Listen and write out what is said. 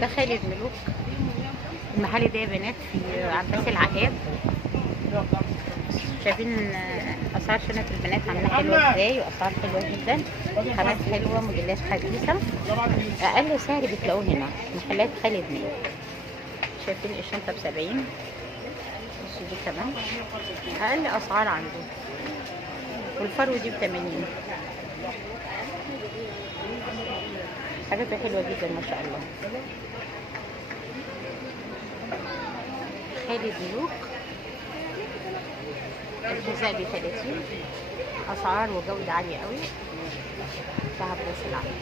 ده خالد ملوك. المحل ده يا بنات في عباس العقاد. شايفين اسعار شنط البنات عامله حلوه ازاي، واسعار حلوه جدا، خامات حلوه، موديلات حديثه. اقل سعر بتلاقوه هنا محلات خالد ملوك. شايفين الشنطه ب70، بصوا دي كمان اقل اسعار عنده، والفرو دي ب80. حاجات حلوه جدا ما شاء الله. خالد ملوك الحذاء ب30. اسعار وجوده عاليه قوي في عباس العقاد.